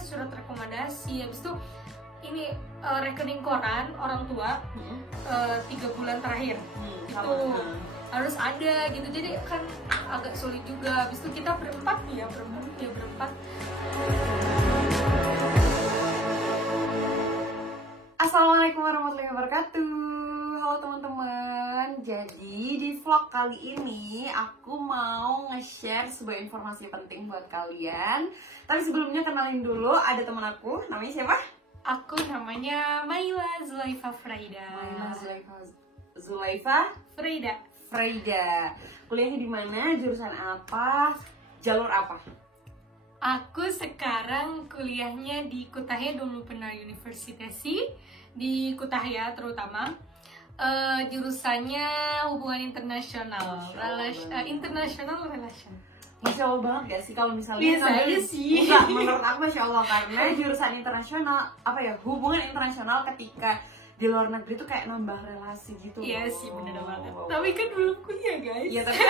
surat rekomendasi, habis itu ini rekening koran orang tua 3 bulan terakhir itu harus ada gitu, jadi kan agak sulit juga. Habis itu kita berempat. Assalamualaikum warahmatullahi wabarakatuh. Halo teman-teman. Jadi di vlog kali ini aku mau nge-share sebuah informasi penting buat kalian. Tapi sebelumnya kenalin dulu, ada teman aku, namanya siapa? Aku namanya Maila Zulaifa Freida. Maila Zulaifa Freida. Kuliahnya di mana? Jurusan apa? Jalur apa? Aku sekarang kuliahnya di Kutahya Dolopena University, di Kutahya terutama. Jurusannya hubungan internasional, international relation. Masya Allah banget gak sih kalau misalnya biasa aja sih. Enggak, menurut aku Masya Allah, karena jurusan internasional, hubungan internasional ketika di luar negeri tuh kayak nambah relasi gitu. Iya sih, bener banget. Tapi kan belum kuliah guys. Iya, tapi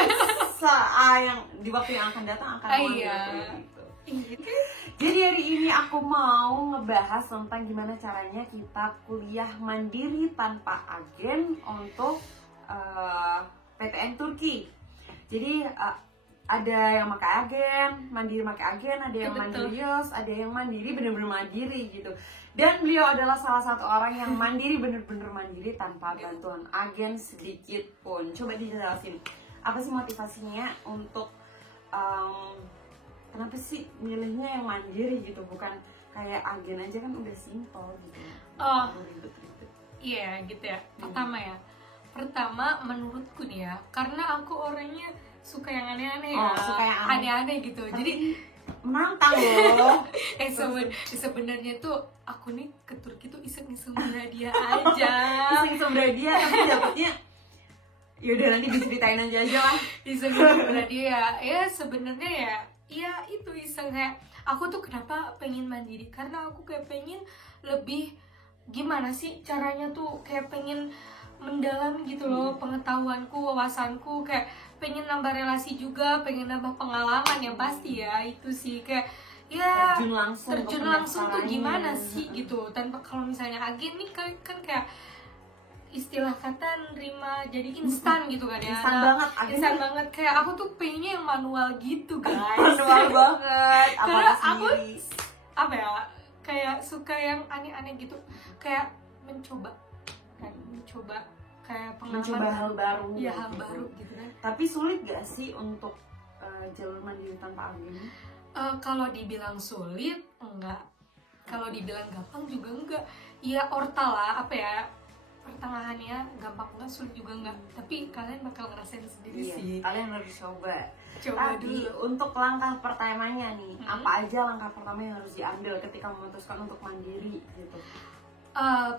yang di waktu yang akan datang akan gitu. Jadi hari ini aku mau ngebahas tentang gimana caranya kita kuliah mandiri tanpa agen untuk PTN Turki. Jadi ada yang pakai agen, mandiri pakai agen, ada yang mandirius, ada yang mandiri bener-bener mandiri gitu. Dan beliau adalah salah satu orang yang mandiri, bener-bener mandiri tanpa bantuan agen sedikit pun. Coba dijelasin, apa sih motivasinya untuk kenapa sih milihnya yang mandiri gitu, bukan kayak agen aja kan udah simpel gitu. Iya gitu ya. Pertama menurutku nih ya, karena aku orangnya suka yang aneh-aneh ya, suka yang aneh-aneh gitu. Jadi menantang loh. Sebenarnya tuh aku nih ke Turki tuh iseng-iseng beradia aja. Iseng-iseng beradia, tapi dapetnya yaudah nanti diceritain aja lah. Iseng-iseng beradia ya sebenarnya ya itu iseng. Kayak aku tuh kenapa pengen mandiri, karena aku kayak pengen lebih gimana sih caranya tuh, kayak pengen mendalam gitu loh pengetahuanku, wawasanku, kayak pengen nambah relasi juga, pengen nambah pengalaman yang pasti ya. Itu sih kayak ya terjun langsung tuh gimana sih gitu, tanpa kalau misalnya agen nih kan kayak istilah kata nerima jadi instan gitu kan ya. Instan banget kayak aku tuh pengennya yang manual gitu guys. Manual banget. Karena aku kayak suka yang aneh-aneh gitu, kayak mencoba kayak pengalaman, mencoba hal baru. Ya hal baru gitu kan. Tapi sulit gak sih untuk jalur mandiri tanpa agen? Kalau dibilang sulit enggak, kalau dibilang gampang juga enggak. Ya ortal lah, pertengahannya gampang enggak, sulit juga enggak. Tapi kalian bakal ngerasain sendiri sih. Kalian harus coba dulu. Untuk langkah pertamanya nih, apa aja langkah pertama yang harus diambil ketika memutuskan untuk mandiri gitu?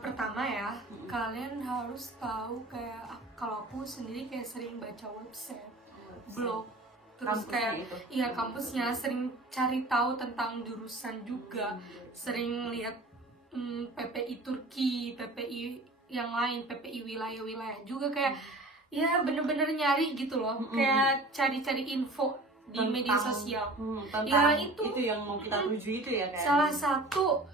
Pertama ya, kalian harus tahu kayak kalau aku sendiri kayak sering baca website, blog, terus kayak kampusnya, sering cari tahu tentang jurusan juga, sering lihat PPI Turki, PPI yang lain, PPI wilayah-wilayah juga, kayak ya bener-bener nyari gitu loh, kayak cari-cari info di media sosial. Ya itu yang mau kita tuju itu ya kan. Salah satu,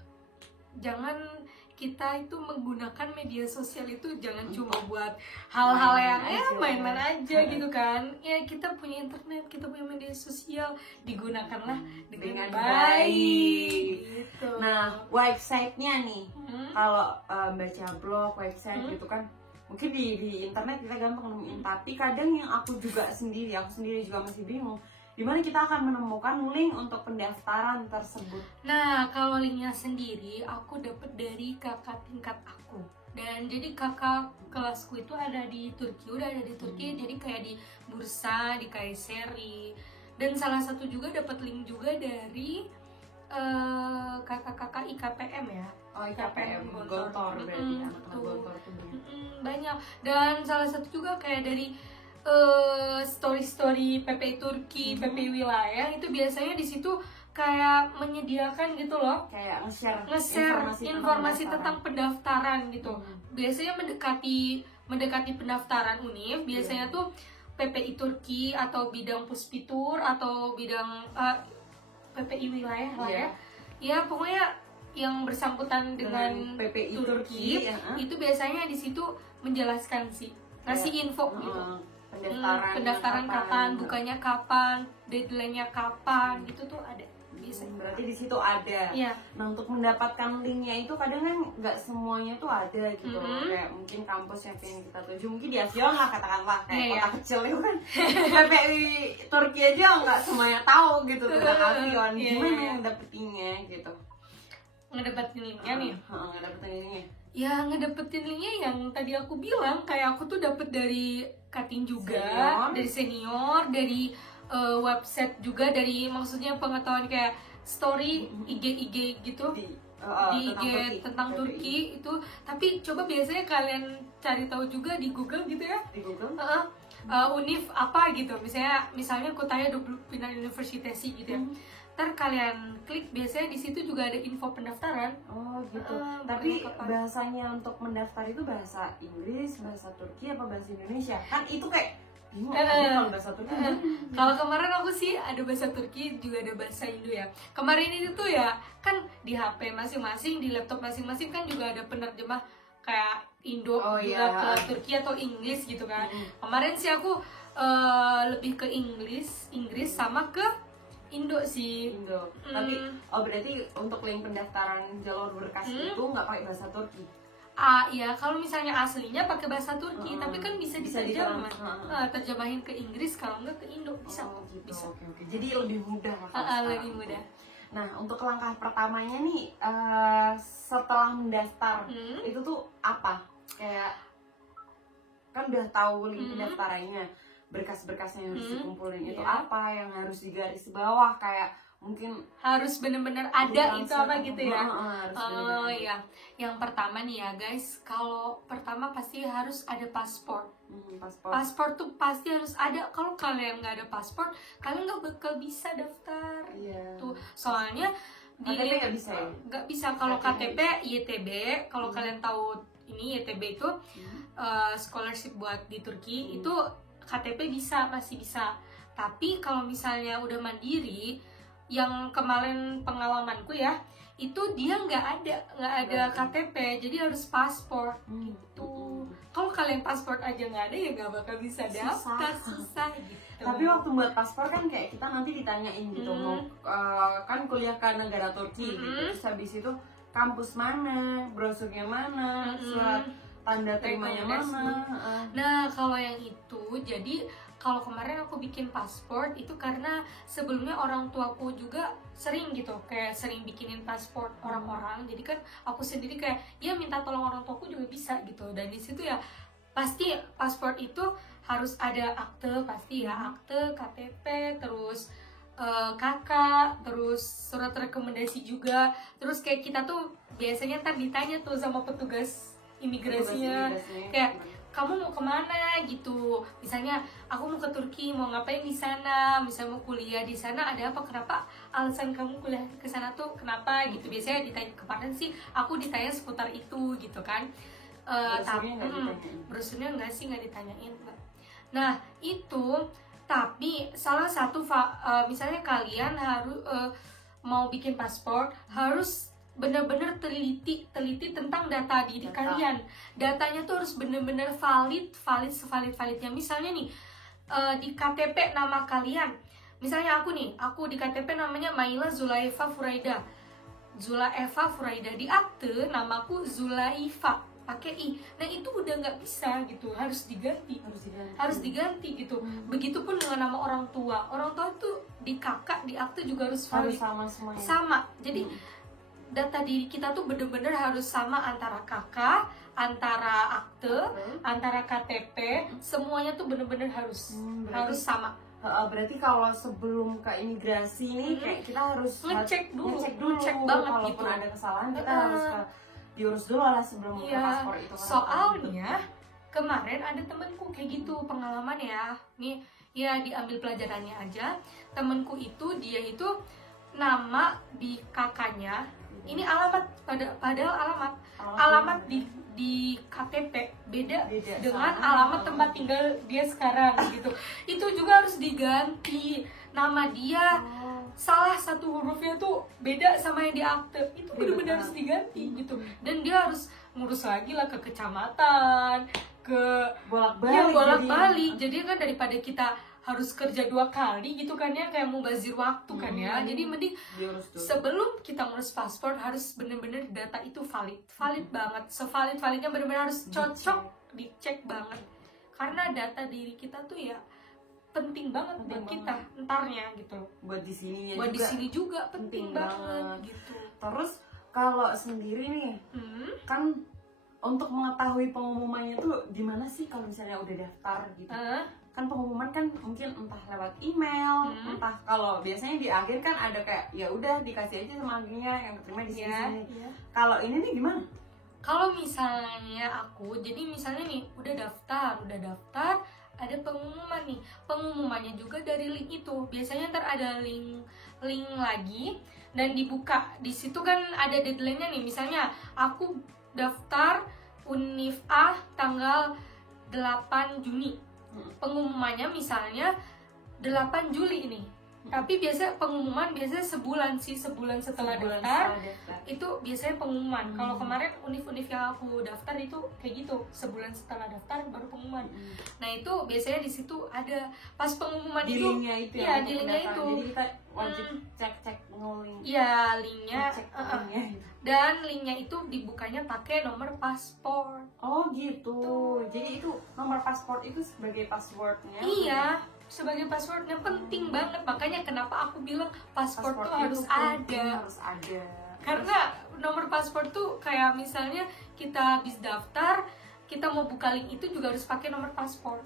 jangan kita itu menggunakan media sosial itu jangan cuma buat hal-hal yang main-main aja gitu kan. Ya kita punya internet, kita punya media sosial, digunakanlah dengan baik gitu. Nah, websitenya nih, kalau baca blog, website gitu kan, mungkin di internet kita gampang nemuin, tapi kadang yang aku sendiri juga masih bingung, dimana kita akan menemukan link untuk pendaftaran tersebut. Nah, kalau linknya sendiri aku dapat dari kakak tingkat aku. Dan jadi kakak kelasku itu ada di Turki, jadi kayak di Bursa, di Kayseri. Dan salah satu juga dapat link juga dari kakak-kakak IKPM ya. IKPM Gontor berarti anak-anak Gontor tuh banyak. Dan salah satu juga kayak dari story PPI Turki, PPI wilayah, itu biasanya di situ kayak menyediakan gitu loh, kayak nge-share informasi tentang pendaftaran gitu. Biasanya mendekati pendaftaran univ, biasanya tuh PPI Turki atau bidang puspitur atau bidang PPI wilayah lah ya, ya pokoknya yang bersangkutan dengan PPI Turki ya. Itu biasanya di situ menjelaskan sih, ngasih info gitu. Pendaftaran kapan, bukanya kapan, deadline-nya kapan, gitu tuh ada biasanya. Berarti di situ ada. Iya. Nah, untuk mendapatkan linknya itu kadang kan nggak semuanya tuh ada gitu loh. Kayak mungkin kampus yang pengen kita tuju, mungkin di Asia lah katakanlah kayak kota kecil itu kan. PPI Turki aja nggak semuanya tahu gitu tentang Asion. Gimana yang dapetinnya gitu? Ngedapetin linknya nih. Ngedapetin linknya. Ya ngedapetin linknya yang tadi aku bilang, kayak aku tuh dapet dari Katin juga, dari senior, dari website juga, dari maksudnya pengetahuan kayak story IG gitu di IG tentang Turki itu. Tapi coba biasanya kalian cari tahu juga di Google gitu ya, di Google univ apa gitu, misalnya Kutaya Pinang Universitasi gitu ya. Ntar kalian klik, biasanya di situ juga ada info pendaftaran. Oh gitu. Tapi bahasanya untuk mendaftar itu bahasa Inggris, bahasa Turki, apa bahasa Indonesia? Kan itu kayak bingung kalau bahasa Turki. Kalau kemarin aku sih ada bahasa Turki, juga ada bahasa Indo ya. Kemarin itu tuh ya kan di HP masing-masing, di laptop masing-masing kan juga ada penerjemah kayak Indo juga ke Turki atau Inggris gitu kan. Kemarin sih aku lebih ke Inggris sama ke Indo sih. Tapi berarti untuk link pendaftaran jalur berkas itu nggak pakai bahasa Turki? Ya kalau misalnya aslinya pakai bahasa Turki, tapi kan bisa diterjemah, terjemahin ke Inggris, kalau nggak ke Indo bisa. Gitu. Bisa. Okay. Jadi lebih mudah lah. Lebih mudah. Nah, untuk langkah pertamanya nih setelah mendaftar itu tuh apa? Kayak kan udah tahu link pendaftarannya, berkas-berkasnya yang harus dikumpulin itu apa, yang harus digaris bawah, kayak mungkin harus bener-bener ada itu apa gitu ya. Iya. Yang pertama nih ya guys, kalau pertama pasti harus ada paspor. Paspor tuh pasti harus ada. Kalau kalian nggak ada paspor, kalian nggak bakal bisa daftar. Tuh soalnya KTP nggak bisa ya? Nggak bisa. Kalau KTP YTB, kalau kalian tahu ini YTB itu scholarship buat di Turki, itu KTP masih bisa. Tapi kalau misalnya udah mandiri, yang kemarin pengalamanku ya, itu dia nggak ada KTP, jadi harus paspor gitu. Kalau kalian paspor aja nggak ada, ya nggak bakal bisa daftar, susah gitu. Tapi waktu buat paspor kan kayak kita nanti ditanyain gitu, mau kan kuliah ke negara Turki gitu, terus habis itu kampus mana, brosurnya mana, surat tanda terimanya mana. Nah kalau yang itu, jadi kalau kemarin aku bikin paspor itu karena sebelumnya orang tuaku juga sering gitu, kayak sering bikinin paspor orang-orang. Jadi kan aku sendiri kayak ya minta tolong orang tuaku juga bisa gitu. Dan di situ ya pasti paspor itu harus ada akte, pasti ya akte, KTP, terus kakak, terus surat rekomendasi juga. Terus kayak kita tuh biasanya ntar ditanya tuh sama petugas imigrasinya, kayak kamu mau kemana gitu. Misalnya aku mau ke Turki, mau ngapain di sana, misalnya mau kuliah di sana, ada apa, kenapa alasan kamu kuliah ke sana tuh kenapa gitu. Biasanya ditanya, kemarin sih aku ditanya seputar itu gitu kan. Tapi brosurnya nggak ditanyain. Nah itu, tapi salah satu misalnya kalian harus mau bikin paspor, harus benar-benar teliti tentang data diri kalian. Datanya tuh harus benar-benar valid sevalid-validnya. Misalnya nih di KTP nama kalian, misalnya aku di KTP namanya Maila Zulaifa Furaida, di akte namaku Zulaifa pakai i. Nah itu udah nggak bisa gitu, harus diganti gitu. Begitupun dengan nama orang tua itu di kakak, di akte juga harus valid, sama. Jadi data diri kita tuh bener-bener harus sama, antara kakak, antara akte, antara KTP, semuanya tuh bener-bener harus sama. Berarti kalau sebelum ke imigrasi nih kayak kita harus ngecek dulu banget gitu. Kalaupun ada kesalahan kita harus diurus dulu lah sebelum ke paspor itu. Soalnya kemarin ada temenku kayak gitu pengalaman ya. Nih ya diambil pelajarannya aja. Temenku itu dia itu nama di kakaknya ini alamat, padahal alamat di KTP beda dengan alamat tempat tinggal dia sekarang gitu. Itu juga harus diganti nama dia salah satu hurufnya tuh beda sama yang di akte, itu benar-benar harus diganti gitu. Dan dia harus ngurus lagi lah ke kecamatan, ke bolak-balik. Jadi kan daripada kita harus kerja 2 kali gitu kan ya, kayak mau bazir waktu kan ya. Jadi mending sebelum kita ngurus paspor harus bener-bener data itu valid banget, sevalid-validnya, bener-bener harus cocok, dicek banget. Karena data diri kita tuh ya penting banget buat kita entarnya gitu. Buat di sini juga penting banget gitu. Terus kalau sendiri nih, kan untuk mengetahui pengumumannya tuh gimana sih kalau misalnya udah daftar gitu? Kan pengumuman kan mungkin entah lewat email, entah kalau biasanya di akhir kan ada kayak ya udah dikasih aja sama agennya yang keterima di sini. Kalau ini nih gimana? Kalau misalnya aku, jadi misalnya nih udah daftar, ada pengumuman nih. Pengumumannya juga dari link itu. Biasanya ntar ada link lagi dan dibuka. Di situ kan ada deadline-nya nih. Misalnya aku daftar Univ A tanggal 8 Juni. Pengumumannya misalnya 8 Juli ini. Tapi biasa pengumuman sebulan setelah daftar itu biasanya pengumuman. Kalau kemarin univ-univ yang aku daftar itu kayak gitu, sebulan setelah daftar baru pengumuman. Nah itu biasanya di situ ada pas pengumuman di itu, linknya itu ya di linknya itu. Jadi kita wajib cek nge-link. Iya linknya. Dan linknya itu dibukanya pakai nomor paspor. Oh gitu. Jadi itu nomor paspor itu sebagai passwordnya. Iya. Sebagai passwordnya penting banget, makanya kenapa aku bilang paspor tuh harus ada. Karena nomor paspor tuh kayak misalnya kita habis daftar, kita mau buka link itu juga harus pakai nomor paspor.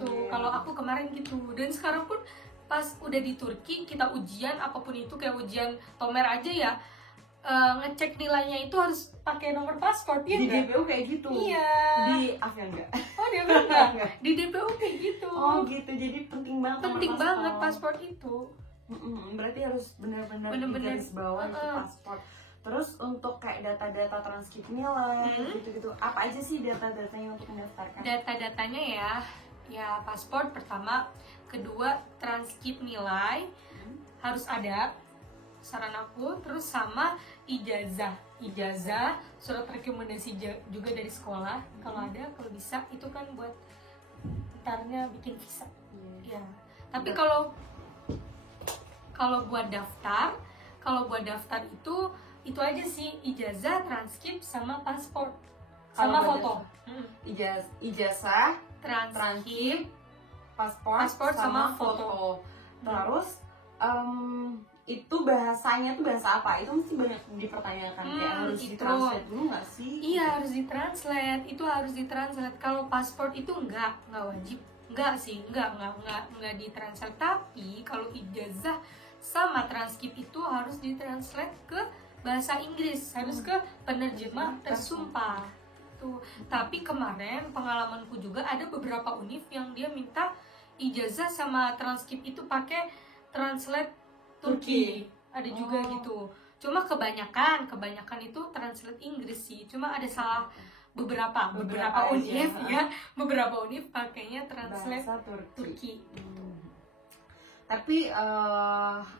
Tuh kalau aku kemarin gitu. Dan sekarang pun pas udah di Turki kita ujian apapun itu, kayak ujian Tomer aja ya, ngecek nilainya itu harus pakai nomor paspor ya. Di DPU kayak gitu. Iya. Di Afia enggak? Oh dia enggak. Di DPU kayak gitu. Oh gitu. Jadi penting banget paspor itu. Berarti harus benar-benar garis bawah itu paspor. Terus untuk kayak data-data transkrip nilai gitu-gitu, apa aja sih data-datanya untuk mendaftarkan? Data-datanya ya paspor pertama, kedua transkrip nilai harus ada, saran aku, terus sama ijazah, surat rekomendasi juga dari sekolah kalau ada, kalau bisa itu kan buat ntarnya bikin visa. Ya. Tapi kalau buat daftar itu aja sih, ijazah, transkrip sama paspor sama foto. Ijazah, transkrip, paspor sama foto. Terus itu bahasanya tuh bahasa apa? Itu mesti banyak dipertanyakan, kayak harus ditranslate dulu nggak sih? Iya harus ditranslate, itu harus ditranslate. Kalau paspor itu nggak wajib, nggak ditranslate. Tapi kalau ijazah sama transkrip itu harus ditranslate ke bahasa Inggris, harus ke penerjemah tersumpah. Tuh. Tapi kemarin pengalamanku juga ada beberapa univ yang dia minta ijazah sama transkrip itu pakai translate Turki. Ada juga gitu. Cuma kebanyakan itu translate Inggris sih. Cuma ada salah beberapa univ ya. Beberapa univ pakainya translate Turki. Tapi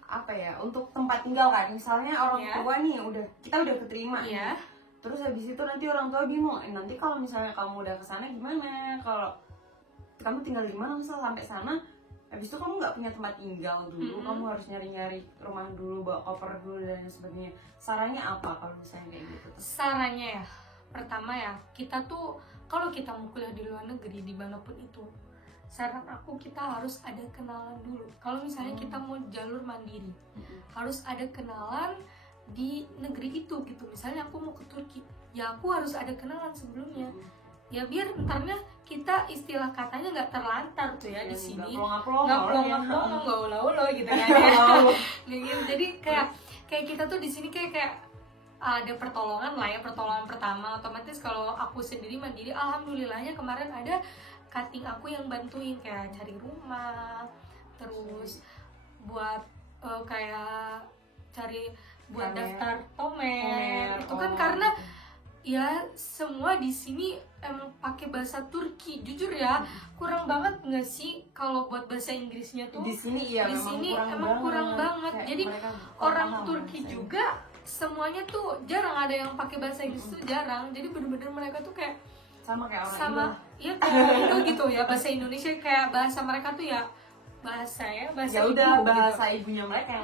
apa ya, untuk tempat tinggal kan, misalnya orang tua nih kita udah keterima nih. Terus habis itu nanti orang tua bingung, nanti kalau misalnya kamu udah kesana gimana? Kalau kamu tinggal di mana misal sampai sana, habis itu kamu nggak punya tempat tinggal dulu, kamu harus nyari rumah dulu, bawa koper dulu dan sebagainya. Sarannya apa kalau misalnya kayak gitu? Sarannya ya, pertama ya, kita tuh kalau kita mau kuliah di luar negeri dimanapun itu, saran aku kita harus ada kenalan dulu. Kalau misalnya kita mau jalur mandiri, harus ada kenalan di negeri itu gitu. Misalnya aku mau ke Turki, ya aku harus ada kenalan sebelumnya. Ya biar entarnya kita istilah katanya nggak terlantar tuh ya di sini, nggak plong-plong, nggak ulo-ulo gitu kan ya. Jadi kayak kita tuh di sini kayak ada pertolongan lah ya, pertolongan pertama. Otomatis kalau aku sendiri mandiri, alhamdulillahnya kemarin ada cutting aku yang bantuin kayak cari rumah, terus buat kayak cari buat daftar Tomer. Itu kan karena ya semua di sini emang pakai bahasa Turki. Jujur ya, kurang banget nggak sih kalau buat bahasa Inggrisnya tuh? Di sini iya, di sini emang kurang banget. Kayak Jadi orang Turki bahasa juga semuanya tuh jarang ada yang pakai bahasa Inggris tuh jarang. Jadi bener-bener mereka tuh kayak sama kayak orang sama Indo. ya kayak Indo gitu ya, bahasa Indonesia kayak bahasa mereka tuh ya bahasa ya udah bahasa gitu. Ibunya mereka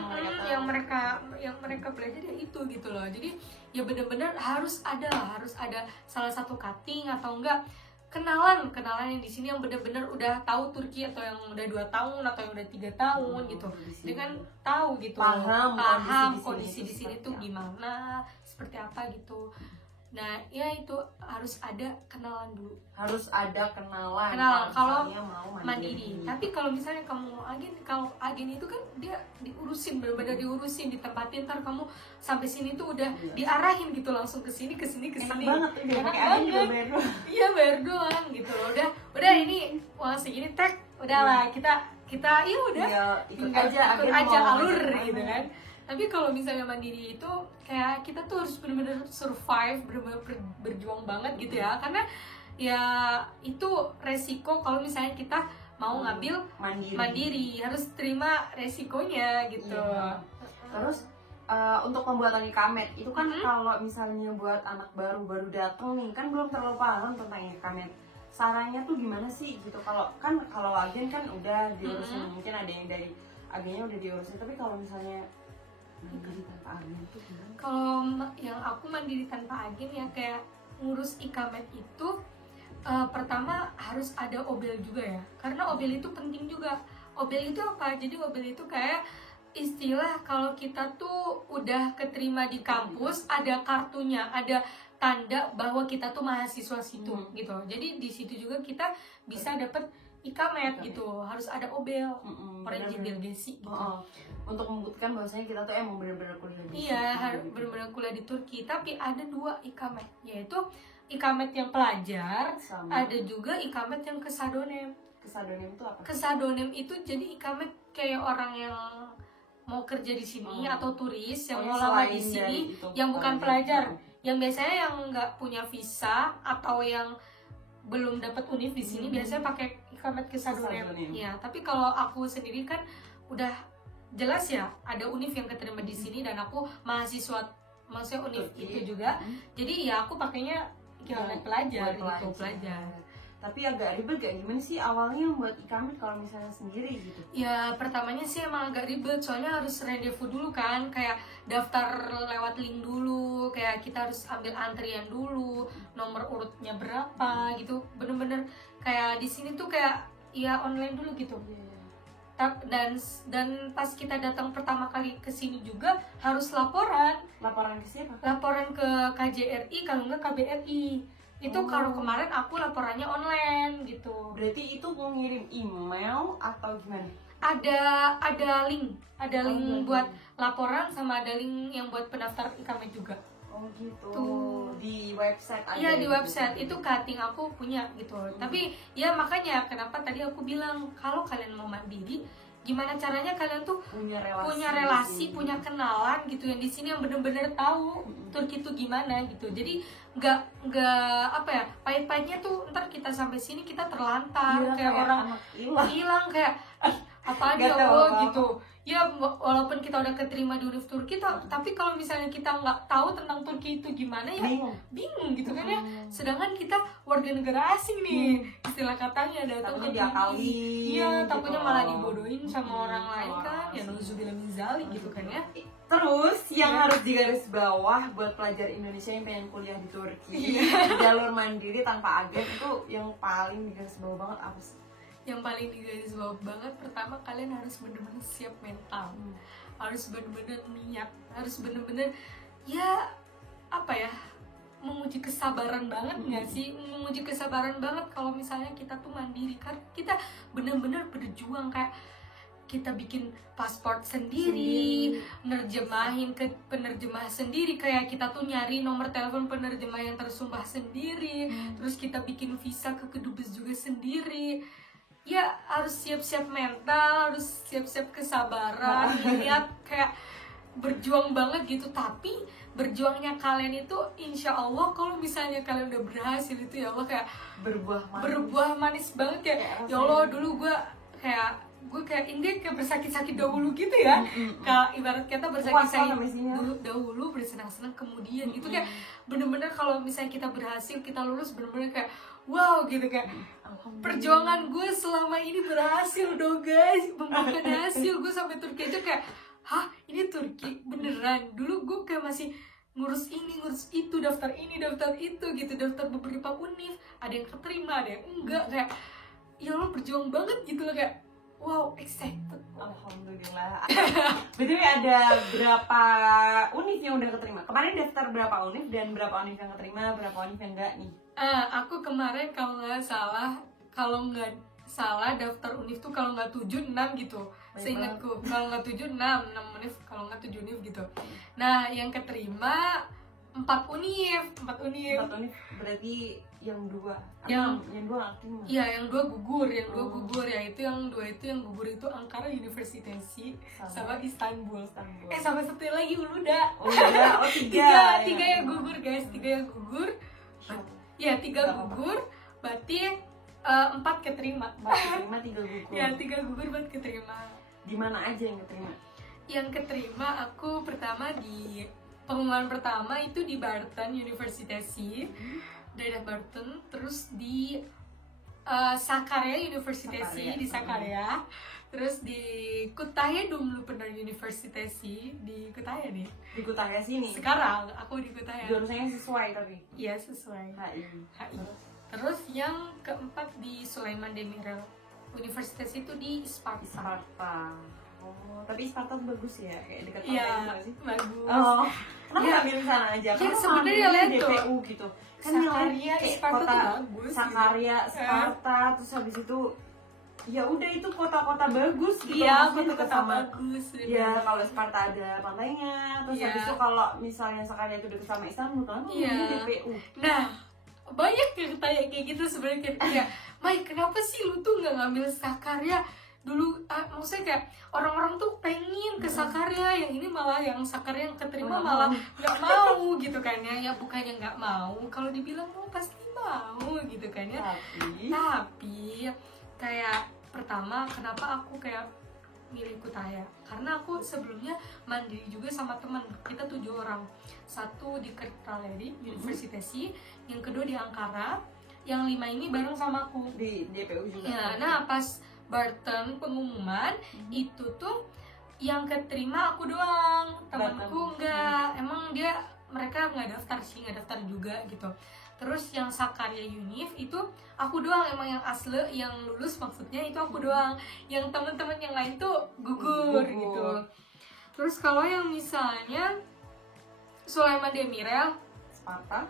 yang mereka yang mereka belajar ya itu gitu loh. Jadi ya bener-bener harus ada salah satu cutting atau enggak kenalan yang di sini yang bener-bener udah tahu Turki, atau yang udah 2 tahun atau yang udah 3 tahun gitu, dengan tahu gitu paham kondisi di sini tuh gimana, seperti apa gitu. Nah ya itu harus ada kenalan dulu, harus ada kenalan kalau mau mandiri. Tapi kalau misalnya kamu mau agen, kalau agen itu kan dia diurusin, benar-benar diurusin, ditempatin, ntar kamu sampai sini tuh udah diarahin gitu langsung ke sini enak banget udah pakai agen juga bayar doang. Iya bayar doang gitu loh. Udah ini uang segini tag udahlah kita ya udah ikut aja alur gitu kan. Tapi kalau misalnya mandiri itu kayak kita tuh harus benar-benar survive, benar-benar berjuang banget gitu ya. Karena ya itu resiko kalau misalnya kita mau ngambil mandiri harus terima resikonya gitu. Iya. Terus untuk pembuatan Ikamet itu kan kalau misalnya buat anak baru datang nih kan belum terlalu paham tentang Ikamet. Sarannya tuh gimana sih gitu? Kalau agen kan udah diurusin, mungkin ada yang dari agennya udah diurusin, tapi kalau misalnya mandiri tanpa agen itu gimana? Kalau yang aku mandiri tanpa agen ya kayak ngurus Ikamet itu pertama harus ada obel juga ya, karena obel itu penting juga. Obel itu apa? Jadi obel itu kayak istilah kalau kita tuh udah keterima di kampus, ada kartunya, ada tanda bahwa kita tuh mahasiswa situ gitu. Jadi di situ juga kita bisa dapat Ikamet gitu, harus ada obel, original Desi gitu. Untuk membuktikan bahwasanya kita tuh emang benar-benar kuliah di harus benar-benar kuliah di Turki. Tapi ada 2 Ikamet, yaitu Ikamet yang pelajar, ada juga Ikamet yang kesadonem. Kesadonem itu apa? Kesadonem itu jadi Ikamet kayak orang yang mau kerja di sini atau turis yang mau lama di sini, yang bukan pelajar, yang biasanya yang nggak punya visa atau yang belum dapat univ di sini biasanya pakai Ikamet kesadonem. Ya, tapi kalau aku sendiri kan udah jelas ya ada univ yang keterima di sini dan aku mahasiswa, maksudnya univ itu juga. Jadi ya aku pakainya Ikamet pelajar gitu, pelajar. Tapi agak ribet gak? Gimana sih awalnya buat Ikamet kalau misalnya sendiri gitu? Ya pertamanya sih emang agak ribet, soalnya harus rendezvous dulu kan, kayak daftar lewat link dulu, kayak kita harus ambil antrian dulu, nomor urutnya berapa gitu, bener-bener kayak di sini tuh kayak ya online dulu gitu. Dan pas kita datang pertama kali ke sini juga harus laporan ke siapa? Laporan ke KJRI kalau enggak KBRI. Itu kalau kemarin aku laporannya online gitu. Berarti itu mau ngirim email atau gimana? Ada link buat laporan, sama ada link yang buat pendaftar Ikamet juga. Oh gitu. Tuh. Di website aja. Iya di website itu cutting aku punya gitu. Tapi ya makanya kenapa tadi aku bilang kalau kalian mau mandiri, gimana caranya kalian tuh punya relasi, punya kenalan gitu yang di sini yang bener-bener tahu Turki itu gimana gitu. Jadi nggak apa ya, pahit-pahitnya tuh ntar kita sampai sini kita terlantar kayak orang hilang kayak apa aja gitu. Ya walaupun kita udah keterima di univ Turki tapi kalau misalnya kita nggak tahu tentang Turki itu gimana ya bingung gitu kan ya. Sedangkan kita warga negara asing nih, istilah katanya datang ke Turki, iya takutnya malah dibodohin sama orang lain kan, ya nauzubillah min zalik gitu kan ya. Terus yang harus digaris bawah buat pelajar Indonesia yang pengen kuliah di Turki jalur mandiri tanpa agen itu yang paling digaris bawah banget apa sih? Yang paling digaris bawah banget, pertama kalian harus bener-bener siap mental, harus bener-bener niat, harus bener-bener ya apa ya, menguji kesabaran banget nggak sih? Menguji kesabaran banget kalau misalnya kita tuh mandiri, kan kita bener-bener berjuang, kayak kita bikin paspor sendiri, nerjemahin ke penerjemah sendiri, kayak kita tuh nyari nomor telepon penerjemah yang tersumpah sendiri, terus kita bikin visa ke kedubes juga sendiri. Ya harus siap-siap mental, harus siap-siap kesabaran, niat kayak berjuang banget gitu. Tapi berjuangnya kalian itu insya Allah kalau misalnya kalian udah berhasil itu ya Allah kayak berbuah manis banget kayak ya Allah dulu gue kayak ini kayak bersakit-sakit dahulu gitu ya, kayak ibarat kata bersakit-sakit dahulu bersenang-senang kemudian gitu kayak bener-bener kalau misalnya kita berhasil kita lulus bener-bener kayak wow gitu kayak perjuangan gue selama ini berhasil dong guys, membuahkan hasil. Gue sampai Turki aja kayak hah ini Turki beneran, dulu gue kayak masih ngurus ini ngurus itu, daftar ini daftar itu gitu, daftar beberapa univ, ada yang keterima ada yang enggak, kayak ya Allah berjuang banget gitu loh kayak wow, excited. Alhamdulillah. Betul ada berapa univ yang udah keterima? Kemarin daftar berapa univ dan berapa univ yang keterima, berapa univ yang enggak nih? Aku kemarin kalau nggak salah daftar univ tuh kalau nggak 7, 6 gitu. Seingatku kalau nggak 7, 6 univ, kalau nggak 7 univ gitu. Nah, yang keterima 4 univ. 4 univ berarti yang 2 yang 2 aktif. Iya, yang 2 gugur, yang 2 gugur ya itu yang 2 itu yang gugur itu Ankara University sama Istanbul. Sama satu lagi Uluda. Oh, 3 yang gugur guys, 3 yang gugur. Ya 3 gugur, berarti 4 keterima. 4 keterima, 3 gugur. Ya 3 gugur, 4 keterima. Di mana aja yang keterima? Yang keterima aku pertama di pengumuman pertama itu di Barton University, daerah Barton, terus di Sakarya University di Sakarya, terus di Kütahya Dumlupınar University di Kütahya nih. Di Kütahya sini. Sekarang aku di Kütahya. Jurusannya sesuai tapi. Iya sesuai. HI. Terus yang keempat di Sulaiman Demirel Universitas itu di Isparta. Oh, tapi Isparta bagus ya, kayak dekat pantai gitu sih. Bagus. Oh, kenapa nggak milih sana aja? Ya sebenarnya lihat tuh DPU gitu. Kan Sakarya, Isparta tuh bagus. Sakarya, Isparta, terus habis itu ya udah itu kota-kota bagus gitu. Iya, kota-kota bagus. Ya kalau Isparta ada pantainya, terus habis itu kalau misalnya Sakarya itu dekat sama Istanbul kan, DPU. Nah, banyak yang tanya kayak gitu sebenarnya kayak, Mai kenapa sih lu tuh nggak ngambil Sakarya dulu? Maksudnya kayak orang-orang tuh pengen ke Sakarya, yang ini malah yang Sakarya yang keterima malah nggak mau gitu kan ya bukannya nggak mau, kalau dibilang mau pasti mau gitu kan ya. Tapi kayak pertama kenapa aku kayak milih Kütahya, karena aku sebelumnya mandiri juga sama teman, kita 7 orang, satu di Kırklareli University, yang kedua di Ankara, yang 5 ini bareng sama aku di DPU juga ya. Nah pas Barton pengumuman itu tuh yang keterima aku doang, temanku enggak, emang mereka nggak daftar juga gitu. Terus yang Sakarya Univ itu aku doang emang yang asli yang lulus, maksudnya itu aku doang, yang teman-teman yang lain tuh gugur gitu. Terus kalau yang misalnya Sulaiman Demirel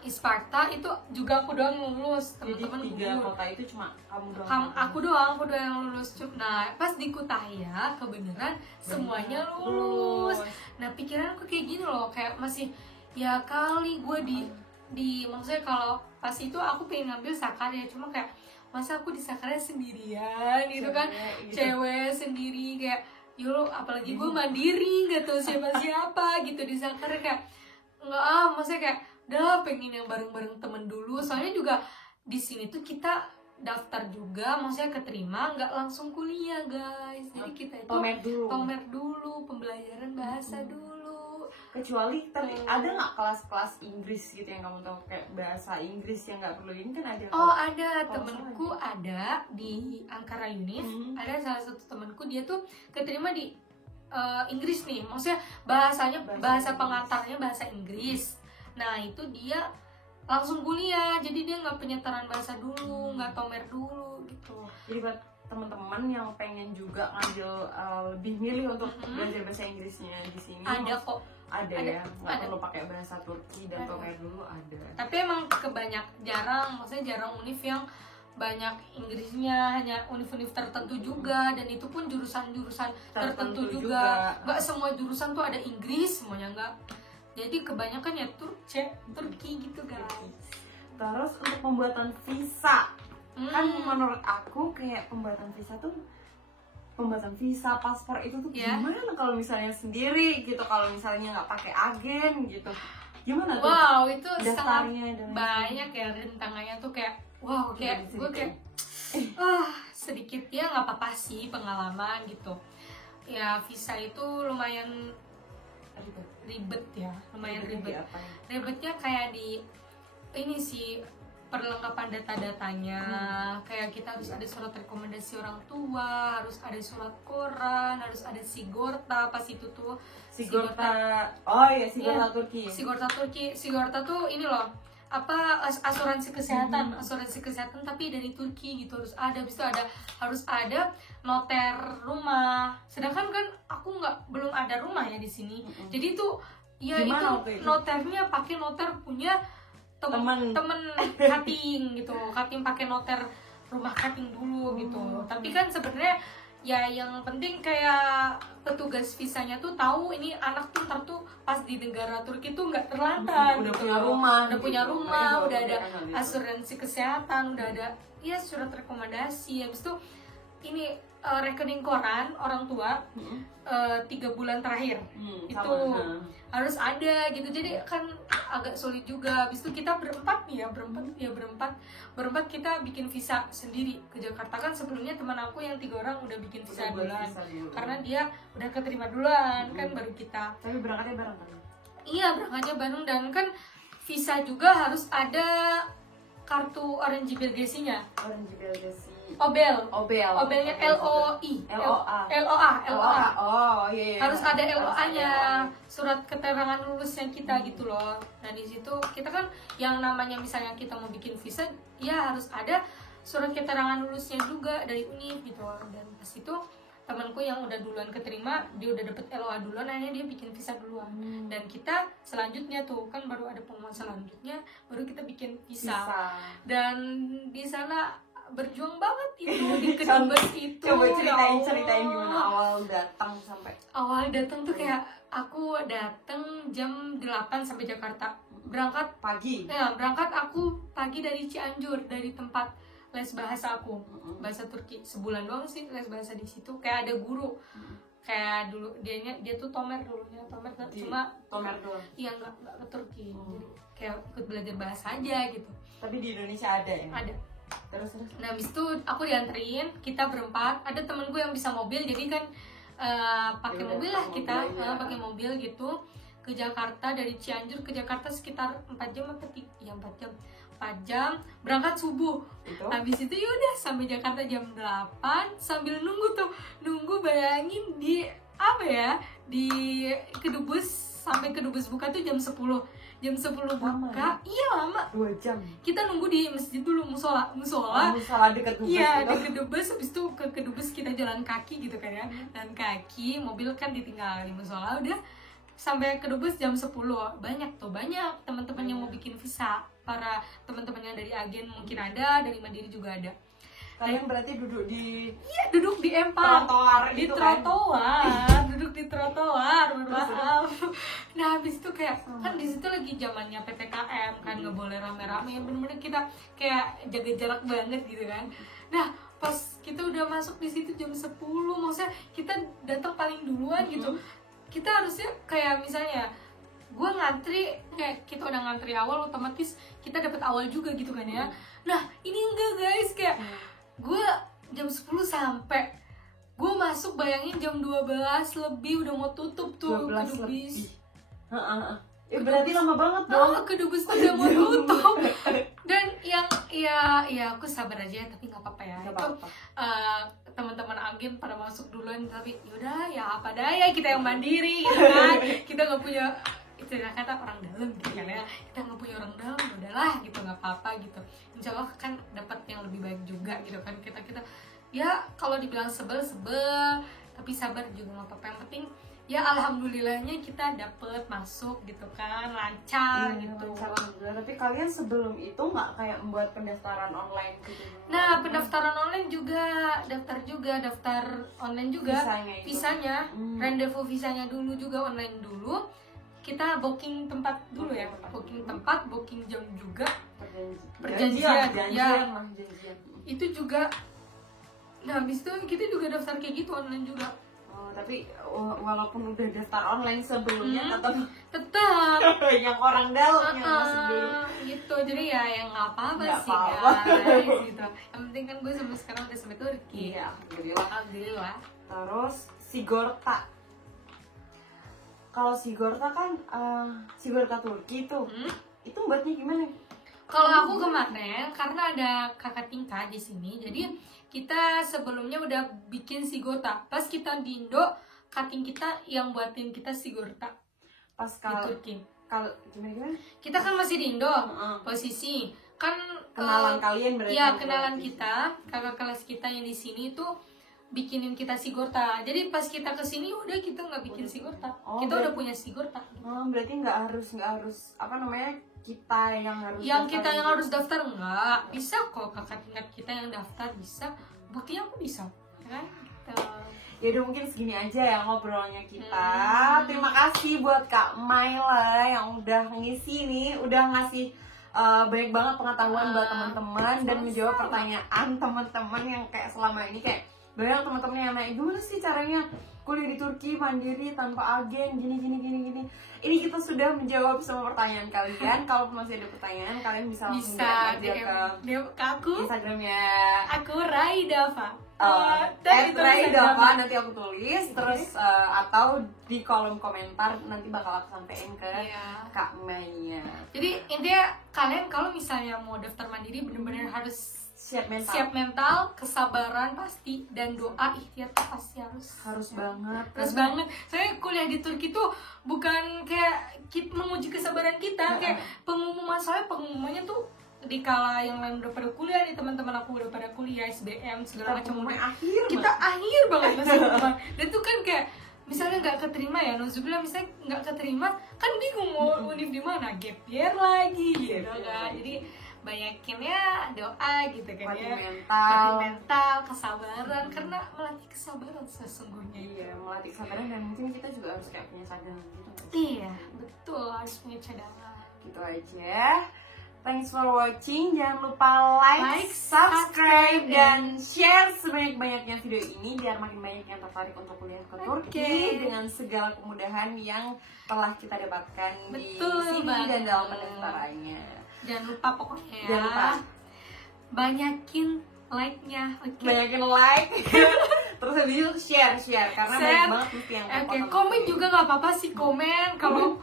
Isparta itu juga aku doang yang lulus, teman-teman gugur. Jadi 3 kota itu cuma kamu doang? Aku doang yang lulus. Nah pas di Kütahya kebenaran semuanya lulus. Nah pikiranku kayak gini loh, kayak masih ya kali gue di maksudnya kalau pas itu aku pengen ngambil Sakarya, cuma kayak masa aku di Sakarya sendirian gitu kan, cewek sendiri kayak yolo, apalagi gue mandiri nggak tahu siapa gitu di Sakarya, kayak nggak maksudnya kayak udah pengen yang bareng-bareng temen dulu, soalnya juga di sini tuh kita daftar juga, maksudnya keterima nggak langsung kuliah guys, jadi kita itu tomer dulu pembelajaran bahasa dulu. Kecuali tapi ada nggak kelas-kelas Inggris gitu yang kamu tahu, kayak bahasa Inggris yang nggak perlu ini kan ada? Oh ada, temenku ada di Ankara Univ, ada salah satu temenku dia tuh keterima di Inggris nih, maksudnya bahasa pengantarnya bahasa Inggris. Nah itu dia langsung kuliah, jadi dia nggak penyetaraan bahasa dulu, nggak tomer dulu gitu. Jadi buat teman-teman yang pengen juga ngambil lebih milih untuk belajar bahasa Inggrisnya di sini, ada kok. Ada ya, nggak perlu pakai bahasa Turki dan tomer dulu ada. Tapi emang maksudnya jarang univ yang banyak Inggrisnya, hanya univ-univ tertentu juga, dan itu pun jurusan-jurusan tertentu juga. Nggak semua jurusan tuh ada Inggris semuanya, nggak. Jadi kebanyakan ya Turki gitu guys. Terus untuk pembuatan visa, kan menurut aku kayak pembuatan visa paspor itu tuh gimana kalau misalnya sendiri gitu, kalau misalnya nggak pakai agen gitu. Gimana tuh? Wow, itu Daftarnya sangat banyak ya rintangannya tuh kayak wow, kayak gue kayak sedikit ya nggak apa-apa sih pengalaman gitu. Ya visa itu lumayan ribet ya, lumayan ribet. Ribetnya kayak di ini sih perlengkapan data-datanya, kayak kita harus ada surat rekomendasi orang tua, harus ada surat koran, harus ada Sigorta pas itu tuh. Sigorta. Oh iya, Sigorta Turki. Sigorta tuh ini loh, apa asuransi kesehatan, asuransi kesehatan tapi dari Turki gitu harus ada. Habis itu harus ada noter rumah. Sedangkan kan aku belum ada rumah ya di sini. Jadi itu ya gimana itu noternya pakai noter punya temen cutting gitu, cutting pakai noter rumah cutting dulu gitu. Tapi kan sebenarnya ya yang penting kayak petugas visanya tuh tahu ini anak tuh ntar tuh pas di negara Turki tuh nggak terlantar, udah gitu. punya rumah, udah ada asuransi kesehatan, udah ada ya surat rekomendasi. Habis itu ini rekening koran orang tua 3 bulan terakhir itu harus ada gitu. Jadi kan agak sulit juga. Habis itu kita berempat kita bikin visa sendiri ke Jakarta. Kan sebelumnya teman aku yang 3 orang udah bikin visa duluan karena dia udah keterima duluan kan, baru kita. Tapi berangkatnya bareng kan? Iya, berangkatnya bareng. Dan kan visa juga harus ada kartu Orange Belgesi-nya. Obelnya LOA. Oh iya. Harus ada LOA-nya, surat keterangan lulusnya kita gitu loh. Nah di situ kita kan yang namanya misalnya kita mau bikin visa, ya harus ada surat keterangan lulusnya juga dari UNIF gitu. Dan pas itu temanku yang udah duluan keterima, dia udah dapet LOA duluan, akhirnya dia bikin visa duluan. Dan kita selanjutnya tuh kan baru ada pengumuman selanjutnya, baru kita bikin visa. Dan di sana berjuang banget itu di kedubes itu. Coba ceritain gimana awal datang sampai. Awal datang tuh kayak aku datang jam 8 sampai Jakarta. Berangkat pagi. Ya, berangkat aku pagi dari Cianjur, dari tempat les bahasa aku. Bahasa Turki. Sebulan doang sih les bahasa di situ. Kayak ada guru. Kayak dulu dia tuh Tomer dulunya. Cuma Tomer doang. Iya, enggak ke Turki. Jadi kayak ikut belajar bahasa aja gitu. Tapi di Indonesia ada ya? Ada. Terus. Nah habis itu aku dianterin, kita berempat. Ada temenku yang bisa mobil, jadi kan pakai mobil lah kita, pakai mobil gitu ke Jakarta. Dari Cianjur ke Jakarta sekitar 4 jam apa 4 jam. Berangkat subuh. Habis itu yaudah sampai Jakarta jam 8 sambil nunggu bayangin di di kedubes, sampai kedubes buka tuh jam 10 buka. Iya lama, 2 jam kita nunggu di masjid dulu, musola dekat kedubes. Iya, di kedubes. Habis itu ke kedubes kita jalan kaki gitu kan ya, dan kaki, mobil kan ditinggal di musola. Udah sampai kedubes jam 10. Banyak teman-teman yang mau bikin visa, para teman-teman yang dari agen mungkin ada, dari Mandiri juga ada. Kalian berarti duduk di empang, trotoar di itu trotoar, kan? duduk di trotoar, maaf. Nah habis itu kayak kan di situ lagi zamannya PPKM kan, nggak boleh rame-rame, bener-bener kita kayak jaga jarak banget gitu kan. Nah pas kita udah masuk di situ jam 10, maksudnya kita datang paling duluan gitu. Kita harusnya kayak misalnya gue ngantri, kayak kita udah ngantri awal, otomatis kita dapat awal juga gitu kan ya. Nah ini enggak guys, kayak gue jam 10 sampai gue masuk, bayangin jam 12 lebih udah mau tutup tuh kedubes. Berarti lama banget dong. Kedubes tuh udah mau tutup. Dan yang ya aku sabar aja, tapi nggak apa-apa ya. Itu teman-teman agen pada masuk duluan, tapi yaudah ya apa daya, kita yang mandiri gitu kan. Kita nggak punya istilah kata orang dalam gitu kan ya, kita nggak punya orang dalam, udahlah gitu, nggak apa-apa gitu. Insya Allah kan dapat yang lebih baik juga gitu kan. Kita ya kalau dibilang sebel, tapi sabar juga nggak apa-apa. Yang penting ya alhamdulillahnya kita dapet masuk gitu kan, lancar gitu. Tapi kalian sebelum itu nggak kayak membuat pendaftaran online gitu? Nah pendaftaran online juga, daftar online juga, visanya rendezvous visanya dulu juga online dulu. Kita booking tempat dulu ya, booking jam juga, perjanjian. Itu juga. Nah habis itu kita juga daftar kayak gitu online juga. Oh, tapi walaupun udah daftar online sebelumnya tetap yang orang dalam yang masuk dulu gitu. Jadi ya yang nggak apa-apa Nggak sih apa-apa. guys gitu. Yang penting kan gue sampai sekarang udah sampai Turki. Iya, Alhamdulillah. Terus Sigorta. Kalau Sigorta kan Sigorta Turki tuh. Itu buatnya gimana? Kalau aku kemarin karena ada kakak tingkat di sini, jadi kita sebelumnya udah bikin Sigorta. Pas kita di Indo, kating kita yang buatin kita Sigorta. Pas di Turki. Kalau gimana? Kita kan masih di Indo, posisi kan kenalan kalian berarti. Iya, kenalan kita, kakak kelas kita yang di sini tuh bikinin kita Sigorta. Jadi pas kita kesini udah kita nggak bikin Sigorta. Kita udah punya Sigorta. Berarti nggak harus apa namanya, kita yang harus kita yang harus daftar, enggak bisa kok, kakak tingkat kita yang daftar bisa. Buktinya aku bisa kan gitu. Ya udah, mungkin segini aja ya ngobrolnya kita. Terima kasih buat Kak Maila yang udah ngisi nih, udah ngasih banyak banget pengetahuan buat teman-teman dan menjawab pertanyaan teman-teman yang kayak selama ini kayak banyak teman-teman yang nanya gimana sih caranya kuliah di Turki mandiri tanpa agen gini. Ini kita sudah menjawab semua pertanyaan kalian. Kalau masih ada pertanyaan kalian bisa langsung DM ke aku. Instagramnya aku Raidava. Raidava nanti aku tulis terus atau di kolom komentar nanti bakal aku sampein ke Kak Maya. Jadi intinya kalian kalau misalnya mau daftar mandiri benar-benar harus siap mental, kesabaran pasti, dan doa ikhtiar pasti harus banget. Soalnya kuliah di Turki tuh bukan kayak menguji kesabaran kita, kayak pengumumannya tuh di kala yang lain udah pada kuliah nih, teman-teman aku udah pada kuliah SBM segala macam, kita akhir banget masih pengumuman. Dan tuh kan kayak misalnya nggak keterima ya, Nuzubillah misalnya nggak keterima kan bingung mau univ di mana, gap year lagi gitu kan. Jadi banyakin ya doa gitu kan, melatih mental, kesabaran, karena melatih kesabaran sesungguhnya. Iya, melatih kesabaran dan mungkin kita juga harus kayak punya cadangan gitu. Iya, betul, harus punya cadangan. Gitu aja. Thanks for watching. Jangan lupa like, subscribe, dan share sebanyak-banyaknya video ini biar makin banyak yang tertarik untuk kuliah ke Turki dengan segala kemudahan yang telah kita dapatkan di sini dan dalam pendaftarannya. Jangan lupa pokoknya ya. Jangan lupa banyakin like-nya. Banyakin like. Terus habis itu share karena banyak banget mesti yang komen juga nggak apa-apa sih, komen kalau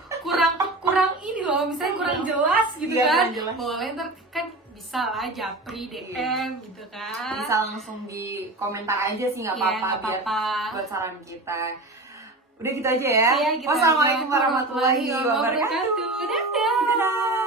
kurang ini loh, misalnya kurang jelas gitu kan. Boleh, ntar kan bisa lah japri DM gitu kan. Bisa langsung di komentar aja sih, nggak apa-apa biar buat saran kita. Udah gitu aja ya. Gitu. Wassalamualaikum warahmatullahi wabarakatuh. Dadah.